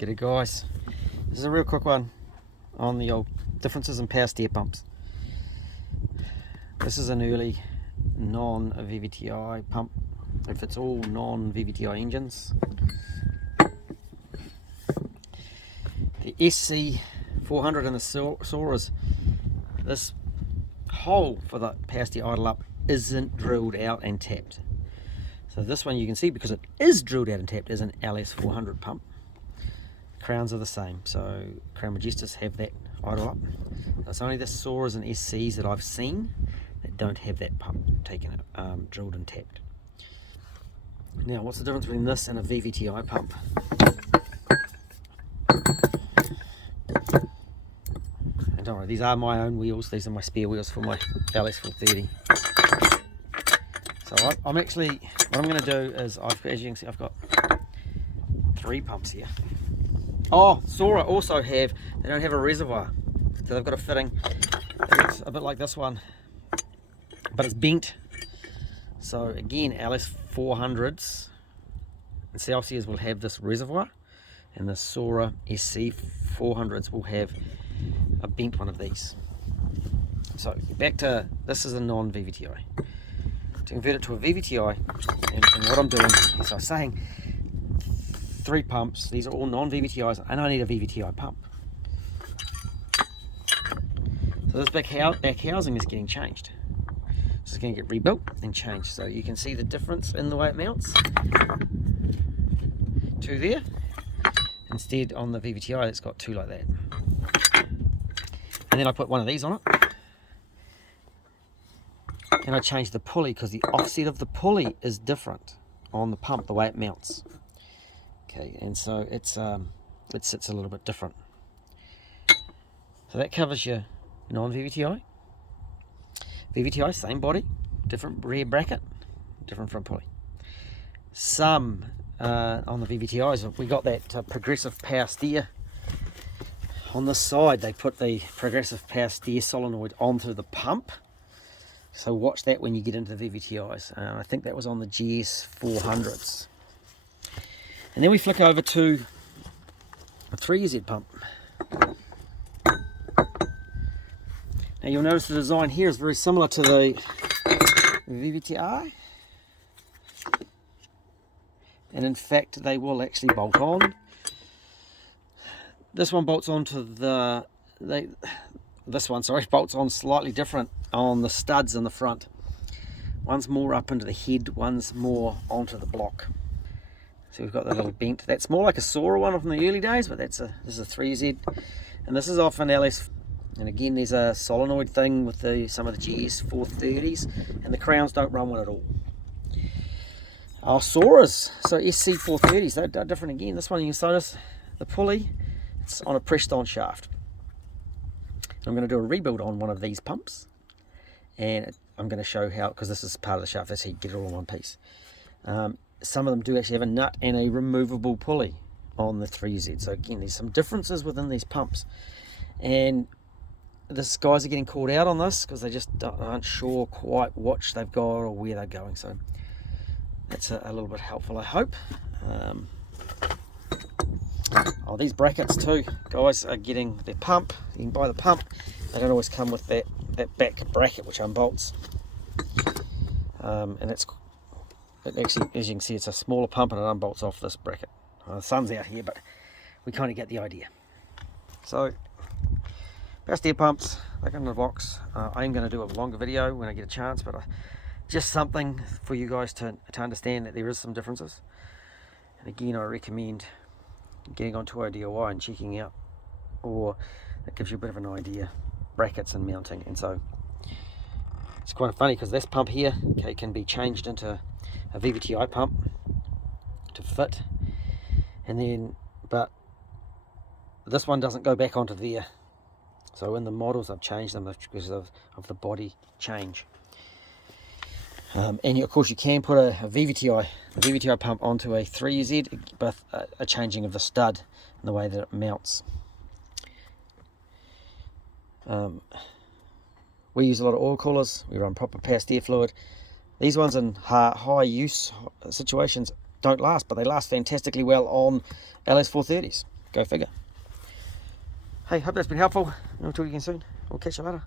G'day guys, this is a real quick one on the old differences in power steer pumps. This is an early non-VVTi pump. It fits all non-VVTi engines. The SC400 and the Soras, this hole for the power steer idle up isn't drilled out and tapped. So this one you can see, because it is drilled out and tapped, is an LS400 pump. Crowns are the same, so Crown Majestas have that idle up. It's only the Soras and SCs that I've seen that don't have that pump taken, drilled and tapped. Now, what's the difference between this and a VVTi pump? And don't worry, these are my own wheels. These are my spare wheels for my LS430. So I'm actually, what I'm going to do is, as you can see, I've got 3 pumps here. Oh, Sora also have, they don't have a reservoir, so they've got a fitting. It's a bit like this one, but it's bent. So again, LS400s and Celsius will have this reservoir, and the Sora SC400s will have a bent one of these. So back to, this is a non-VVTi. To convert it to a VVTi, and what I'm doing is I'm saying 3 pumps, these are all non-VVTIs, and I need a VVTi pump. So this back housing is getting changed. This is going to get rebuilt and changed. So you can see the difference in the way it mounts to there. Instead on the VVTi it's got 2 like that. And then I put one of these on it. And I changed the pulley because the offset of the pulley is different on the pump, the way it mounts. Okay, and so it sits a little bit different. So that covers your non-VVTi. VVTi, same body, different rear bracket, different front pulley. Some on the VVTis, we got that progressive power steer. On the side, they put the progressive power steer solenoid onto the pump. So watch that when you get into the VVTis. I think that was on the GS400s. And then we flick over to a 3Z pump. Now you'll notice the design here is very similar to the VVTi. And in fact they will actually bolt on. This one bolts onto the, bolts on slightly different on the studs in the front. One's more up into the head, one's more onto the block. So we've got the little bent. That's more like a Sora one from the early days, but this is a 3Z. And this is off an LS. And again, there's a solenoid thing with some of the GS430s, and the crowns don't run one at all. Our Soras, so SC430s, they're different again. This one you can notice the pulley, it's on a pressed on shaft. I'm going to do a rebuild on one of these pumps, and I'm going to show how, because this is part of the shaft, that's how you get it all in one piece. Some of them do actually have a nut and a removable pulley on the 3Z. So again, there's some differences within these pumps, and the guys are getting called out on this because they just aren't sure quite what they've got or where they're going. So that's a little bit helpful, I hope. Oh, these brackets too, guys, are getting their pump. You can buy the pump. They don't always come with that back bracket which unbolts. And it actually, as you can see, it's a smaller pump and it unbolts off this bracket. The sun's out here, but we kind of get the idea. So, power steer pumps, they come in the box. I am going to do a longer video when I get a chance, but just something for you guys to understand that there is some differences. And again, I recommend getting onto ODIY and checking out, or it gives you a bit of an idea, brackets and mounting. And so it's quite funny because this pump here, okay, can be changed into a VVTi pump to fit, and then but this one doesn't go back onto there. So in the models I've changed them because of the body change. And of course you can put a VVTi pump onto a 3Z, but a changing of the stud and the way that it mounts. We use a lot of oil coolers, we run proper power steer fluid. These ones in high use situations don't last, but they last fantastically well on LS430s. Go figure. Hey, hope that's been helpful. I'll talk to you again soon. We'll catch you later.